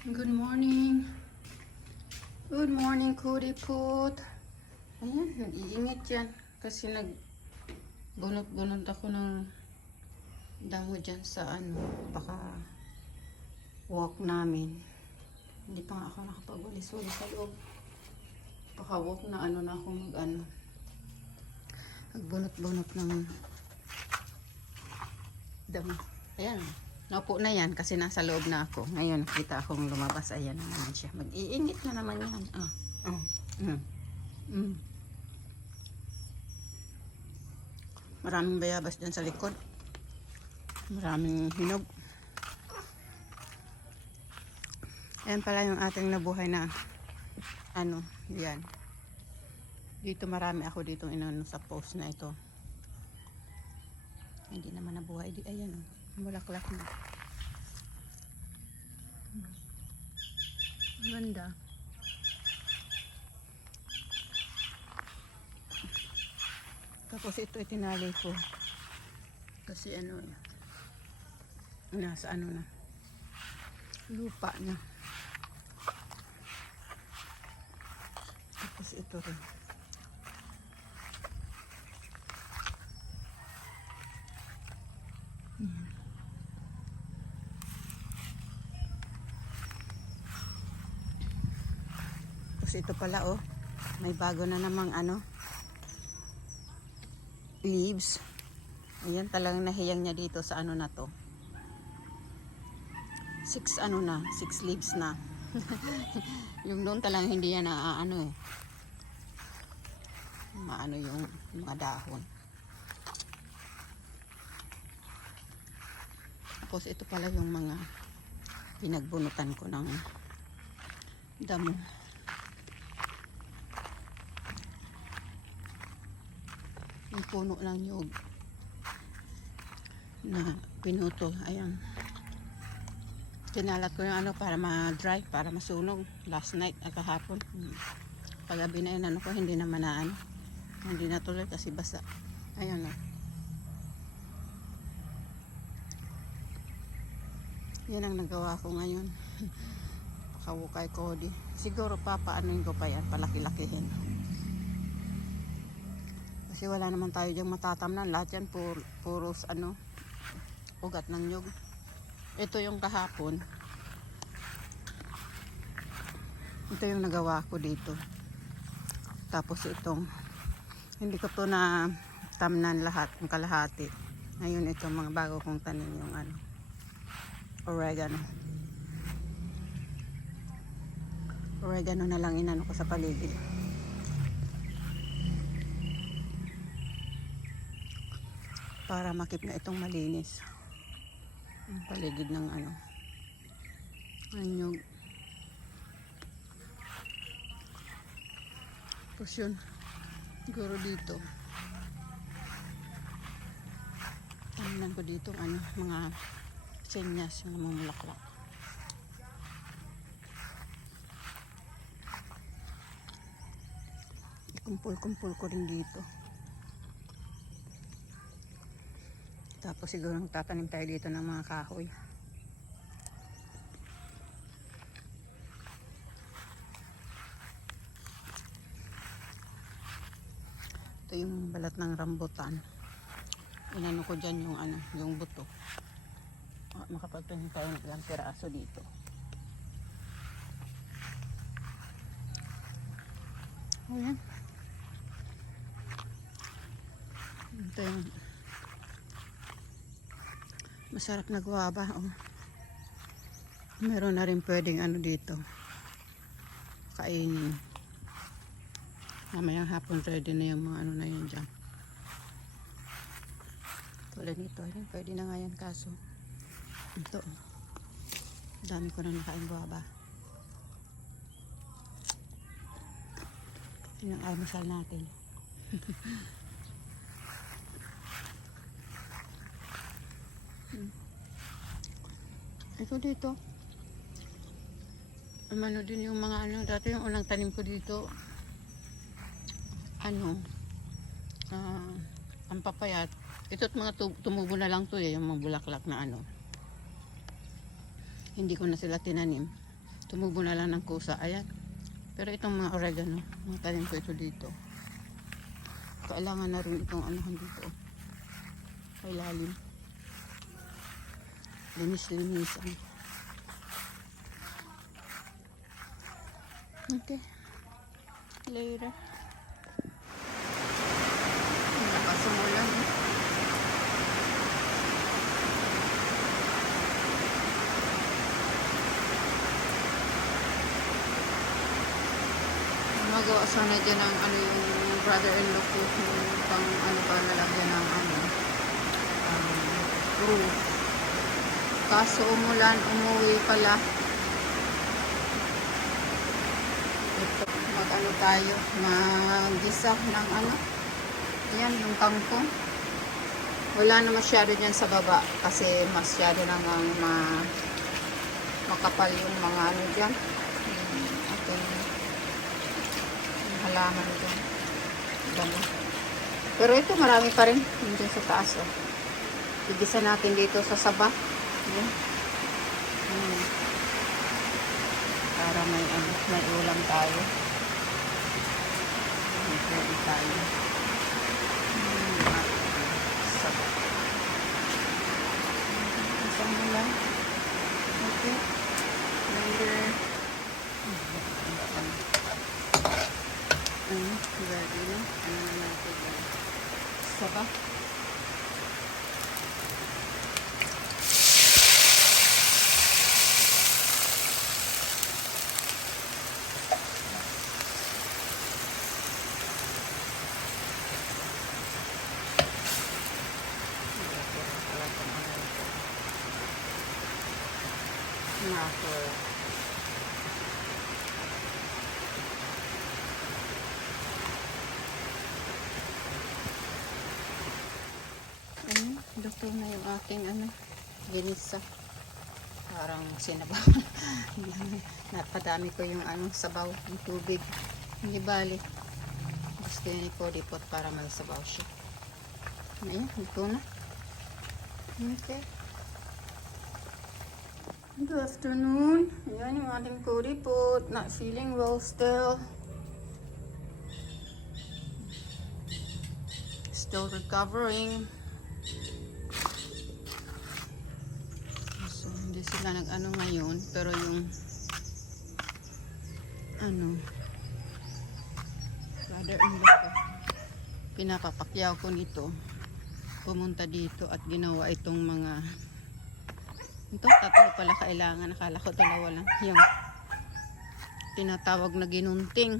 Good morning. Good morning, Kuriput. Ayan, nag-iingit yan. Kasi nag bunot-bunot ako ng damo dyan sa ano, baka walk namin. Hindi pa nga ako nakapag-walis-walis sa loob. Baka walk na ano na ako mag ano. Nagbunot-bunot ng damo. Ayan. Naupo na yan kasi nasa loob na ako. Ngayon, kita akong lumabas. Ayan na naman siya. Mag-iingit na naman yan. Ah, ah, mm, mm. Maraming bayabas dyan sa likod. Maraming hinog. Ayan pala yung ating nabuhay na ano, yan. Dito marami ako dito inano sa post na ito. Hindi naman nabuhay. Di, ayan oh. Bulaklak na. Ganda. Tapos ito itinali ko. Kasi ano eh. Nasa ano na. Lupa na. Tapos ito rin. Tapos ito pala oh. May bago na namang ano. Leaves. Ayan talagang nahiyang niya dito sa ano na to. Six ano na. Six leaves na. yung doon talagang hindi yan na ano eh. Maano yung mga dahon. Tapos ito pala yung mga pinagbunutan ko ng damo. Yung puno ng nyug na pinutol. Ayan. Kinalat ko yung ano para ma-dry, para masunog. Last night at kahapon. Hmm. Pagabi na yun, ano ko, hindi naman na ano. Hindi natuloy kasi basa. Ayan o. Yan ang nagawa ko ngayon. Kawukay Cody. Siguro papaanoin ko pa yan, palaki-lakihin. Kasi wala naman tayo diyang matatamnan. Lahat yan pur, puros ano, ugat ng nyug. Ito yung kahapon. Ito yung nagawa ko dito. Tapos itong, hindi ko to na tamnan lahat, yung kalahati. Ngayon ito mga bago kong tanim yung ano, oregano. Oregano na lang inano ko sa paligid. Para makip na itong malinis. Ang paligid ng ano. Anyog. Tapos yun. Siguro dito. Tingnan ko dito ano, mga senyas yung namumulaklak. Kumpul-kumpul ko rin dito. Tapos siguro tatanim tayo dito ng mga kahoy. Ito yung balat ng rambutan. Inano ko dyan yung ano, yung buto. Ah, makapagtanim tayo ng ilang piraso dito. Ayan. Ito yung masarap na guwaba. Oh. Meron na rin pwedeng ano dito. Kainin. Mamayang hapon ready na yung mga ano na yun dyan. Tulad nito. Ayan, pwede na nga yan kaso. Ito. Dami ko na nakain guwaba. Yun ang almusal natin. Ito dito. Umano din yung mga ano, dati yung unang tanim ko dito, ano, ah, ang papayat. Ito't mga tu- tumubo na lang to eh, yung mga bulaklak na ano. Hindi ko na sila tinanim. Tumubo na lang ng kusa. Ayan. Pero itong mga oregano, mga tanim ko ito dito. Kailangan na rin itong anuhan dito. Sa ilalim. Linis-linisan. Okay. Later. Nakasumulan. eh. Magawa sana dyan ng ano yung brother-in-law ko yung pang ano pa nalagyan ng ano um, roof. Kaso umulan, umuwi pala. Ito, mag ano tayo, mag-gisa ng ano. Ayan, yung kangkong. Wala na masyado dyan sa baba kasi masyado nang ma makapal yung mga ano dyan. Yung ating halaman dyan. Damo. Pero ito marami pa rin yung dyan sa taas. Oh. Igisa natin dito sa saba. Ayan. Ayan. Para may, ano, may ulam tayo. May tayo. Lang. Okay. Later. Ano, ready na. Ano na natin yan. Ayun, doktor na yung aking ano, ginisa. Parang sinabaw. Napadami ko yung ano, sabaw, yung tubig. Hindi bali. Gusto yun ipodipot para may sabaw siya. Ayun, ito na. Okay. Good afternoon. Ayan yung ating kuripot. Not feeling well still. Still recovering. So, hindi sila nag-ano ngayon. Pero yung ano brother-in-law pinapapakyaw ko nito pumunta dito at ginawa itong mga ito, tatlo pala kailangan. Nakala ko dalawa lang. Yung tinatawag na ginunting.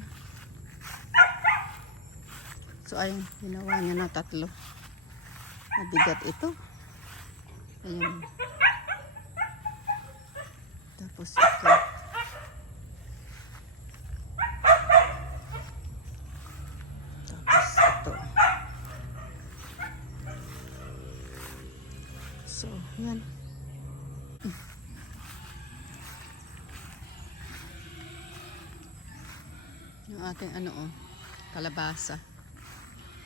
So, ayun. Ginawa niya na tatlo. Mabigat ito. Ayun. Tapos ito. Tapos ito. So, yan. Ating ano oh, kalabasa.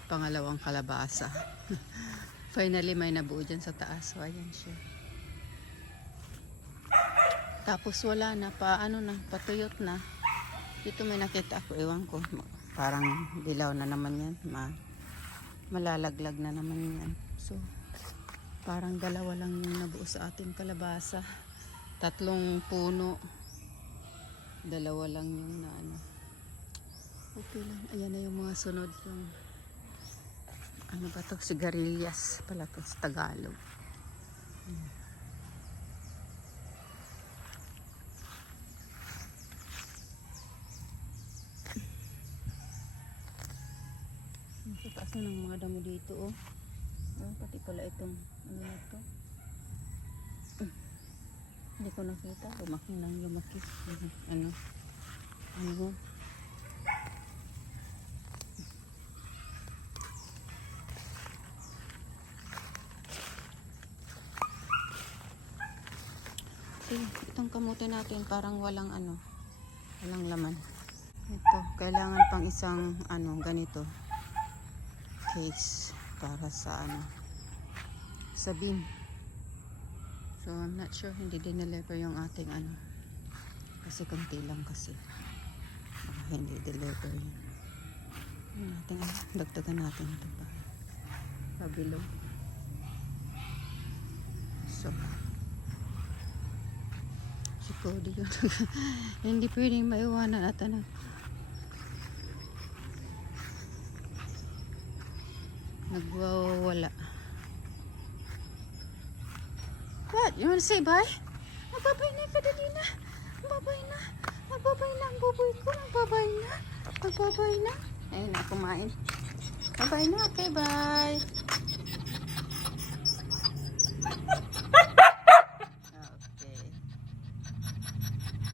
Pangalawang kalabasa. Finally may nabuo dyan sa taas. So ayan siya. Tapos wala na pa ano na, patuyot na. Dito may nakita ako, ewan ko. Parang dilaw na naman yan. Ma malalaglag na naman yan. So, parang dalawa lang yung nabuo sa ating kalabasa. Tatlong puno. Dalawa lang yung na ano. Okay lang. Ayan na yung mga sunod yung ano ba to? Sigarilyas pala to sa Tagalog. Ang taas na ng mga damo dito oh. Oh, pati pala itong ano na to. Hmm. Hindi ko nakita. Lumaki nang lumaki. Ano? Ano? Okay, itong kamote natin parang walang ano, walang laman. Ito, kailangan pang isang ano, ganito case para sa ano, sa beam. So, I'm not sure, hindi din deliver yung ating ano. Kasi konti lang kasi. Baka hindi deliver yun. Natin, ano, dagdagan natin ito pa. Pabilo. So, si Cody yun. hindi pwedeng maiwanan at ano. Nagwawala. What? You wanna say bye? Magbabay na ka, dali na. Magbabay na. Magbabay na ang buboy ko. Magbabay na. Magbabay na. Ayun na, kumain. Bye-bye na. Okay, bye.